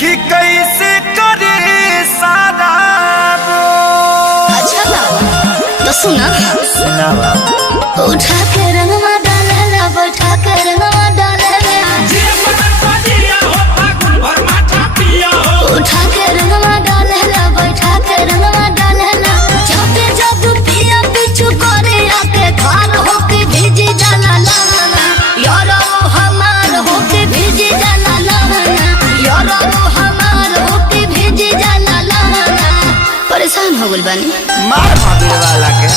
कि कैसे करे सारा अच्छा बाबा तो सुना उठा के रंगवा डालेला बैठा के रंगवा डालेला उठा के रंगवा डालेला बैठा के रंगवा डालेला जब जब पिया पिछु करे आके खाल होके भीजी जाला लाना यारो हमार होके भीजी जाला लाना यारो हमार होके भीजी जाला लाना परेशान हो गइल बानी मार मारे वाला के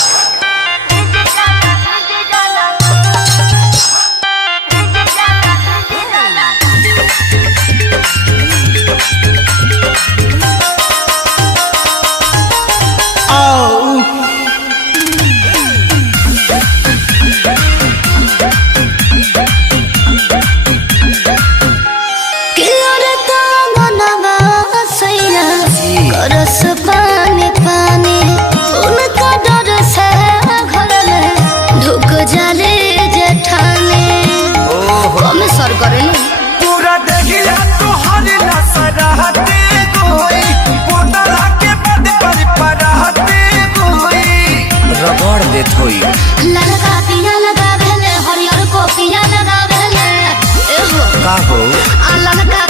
रस पानी पानी उनका डर से घर में ढुक जाले जेठाने कमे सर करे पूरा देखिया तो हर नसराते कोई पोतला के बद पर पराते कोई रगड़ देत होई ललका पिया लगा भेले हरियर को पिया लगा भेले एहो का हो आ ललका